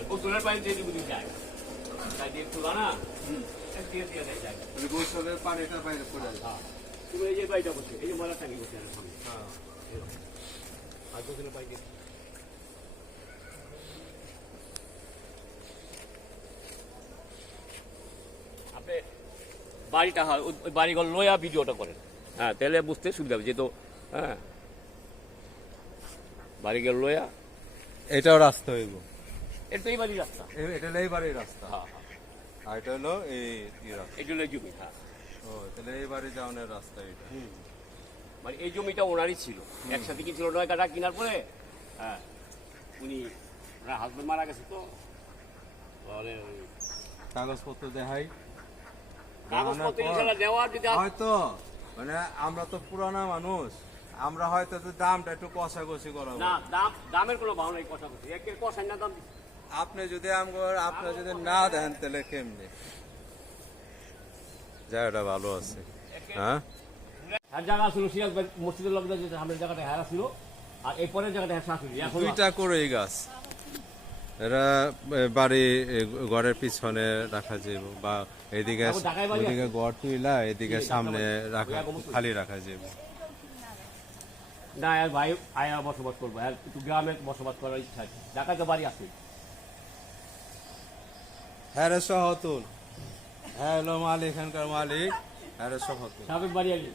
আর গোসলের পানি দিয়ে দিবি যায় তাই দিয়ে তুলা না দিয়ে দিয়ে দেয় যায় গোসলের পানিটা বাইরে পড়ে যায়। তুমি এই যে বাড়িটা বসে এই যে ময়লা টাঙ্গি বসে আছে সামনে হ্যাঁ আর গোসলের পানি দিয়ে আপনি বাড়িটা হয় ওই বাড়িঘর লয়া ভিডিওটা করেন হ্যাঁ তাহলে বুঝতে সুবিধা হবে যেহেতু হ্যাঁ বাড়িঘর লয়া এটাও রাস্তা হইব, এটা তো এই বাড়ির রাস্তা এটা হলো এই বাড়ির রাস্তা, হ্যাঁ আর এটা হলো এই রাস্তা। এটা হলো জমি হ্যাঁ ও তাহলে এই বাড়ি যাওয়ার রাস্তা এটা। মানে এই জমিটা ওনারই ছিল একসাথে কি ছিল নয় কাটা কেনার পরে হ্যাঁ উনি ওনার হাজবেন্ড মারা গেছে তো তাহলে কাগজপত্র দেখাই কাগজপত্র ইনশাল্লাহ দেওয়ার যদি হয়তো মানে আমরা তো পুরানা মানুষ, আমরা হয়তো তো দামটা একটু কষাকষি করাবো। না দামের কোনো ভাব নাই কথা বলছি একের কষাই না দাম দিচ্ছি। আপনি যদি আপনি যদি না দেন তাহলে কেমনি জায়গাটা ভালো আছে। হ্যাঁ আর জায়গা ছিল সিরাজ ভাই মসজিদের লোকদের যে সামনের জায়গাটা হেরা ছিল আর এই পরের জায়গাটা হ্যাঁ শাশুড়ি এখন দুইটা করে গাছ এরা বাড়ি ঘরের পিছনে রাখা যাবে বা এদিকে ওদিকে ঘর তুইলা এদিকে সামনে রাখা খালি রাখা যাবে। না আর ভাই আয়া বসবাস করবো আর একটু গ্রামে বসবাস করার ইচ্ছা আছে ঢাকায় তো বাড়ি আছে হ্যাঁ রে সহতুল, হ্যাঁ হলো মালিক, এখানকার মালিক, হ্যাঁ রে সহতুল। সাবেক বাড়ি আছে